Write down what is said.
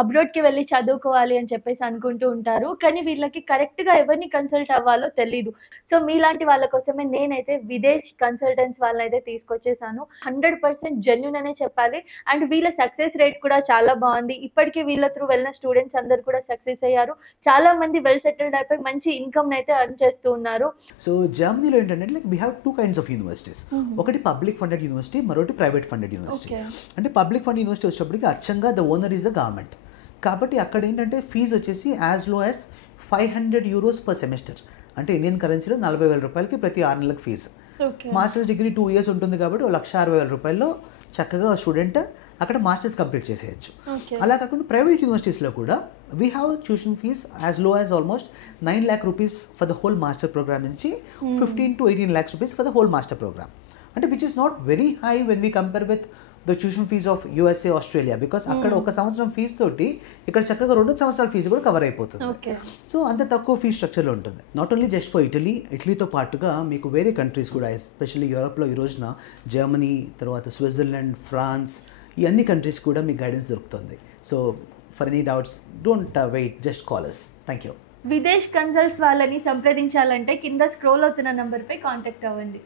అబ్రాడ్‌కి వెళ్లి చదువుకోవాలి అని చెప్పేసి అనుకుంటూ ఉంటారు. కానీ వీళ్ళకి కరెక్ట్‌గా ఎవరిని కన్సల్ట్ అవ్వాలో తెలీదు. సో, మీలాంటి వాళ్ళ కోసమే నేనైతే విదేశ్ కన్సల్టెంట్స్ వాళ్ళనైతే తీసుకొచ్చేసాను. 100% జెన్యూన్ అనే చెప్పాలి. అండ్ వీళ్ళ సక్సెస్ రేట్ కూడా చాలా బావుంది. ఇప్పటికి వీళ్ళ త్రూ వెళ్ళిన స్టూడెంట్స్ అందరూ కూడా సక్సెస్ అయ్యారు. చాలా మంది వెల్ సెటిల్డ్ అయిపోయి మంచి ఇన్‌కమ్‌నైతే ఎర్న్ చేస్తూ ఉన్నారు. సో జర్మనీలో ఏంటంటే like we have two kinds of universities. హుహు. ఒకటి పబ్లిక్ ఫండెడ్ యూనివర్సిటీ, మరొకటి ప్రైవేట్ ఫండెడ్ యూనివర్సిటీ. ఓకే. అంటే పబ్లిక్ ఫండ్ యూనివర్సిటీ వచ్చేటప్పటికి అచ్చంగా the owner is the government. కాబట్టి అక్కడ ఏంటంటే ఫీజు వచ్చేసి as low as €500 per semester. అంటే ఇండియన్ కరెన్సీలో 40,000 రూపాయలకి ప్రతి 6 నెలలకు ఫీజు. ఓకే. మాస్టర్స్ డిగ్రీ 2 ఇయర్స్ ఉంటుంది కాబట్టి ₹1,60,000 చక్కగా స్టూడెంట్ అక్కడ మాస్టర్స్ కంప్లీట్ చేసేయచ్చు. ఓకే. అలా కాకుండా ప్రైవేట్ యూనివర్సిటీస్లో కూడా we have tuition fees as low as almost ₹9,00,000 for the whole master programme నుంచి 15 to 18 lakhs rupees for the whole master programme. అంటే which is not very high when we compare with the tuition fees of USA, Australia. Because అక్కడ ఒక సంవత్సరం fee తోటి ఇక్కడ చక్కగా 2 సంవత్సరాల fee కూడా కవర్ అయిపోతుంది. ఓకే. సో అంత తక్కువ ఫీజ్ స్ట్రక్చర్లో ఉంటుంది. నాట్ ఓన్లీ జస్ట్ ఫర్ ఇటలీతో పాటుగా మీకు వేరే కంట్రీస్ కూడా ఎస్పెషల్లీ యూరోప్లో ఈ రోజున జర్మనీ, తర్వాత స్విట్జర్లాండ్, ఫ్రాన్స్, ఈ అన్ని కంట్రీస్ కూడా మీకు గైడెన్స్ దొరుకుతుంది. So for any doubts don't wait, just call us. Thank you. Videsh Consults వాళ్ళని సంప్రదించాలంటే కింద స్క్రోల్ అవుతున్న నంబర్‌పై కాంటాక్ట్ అవ్వండి.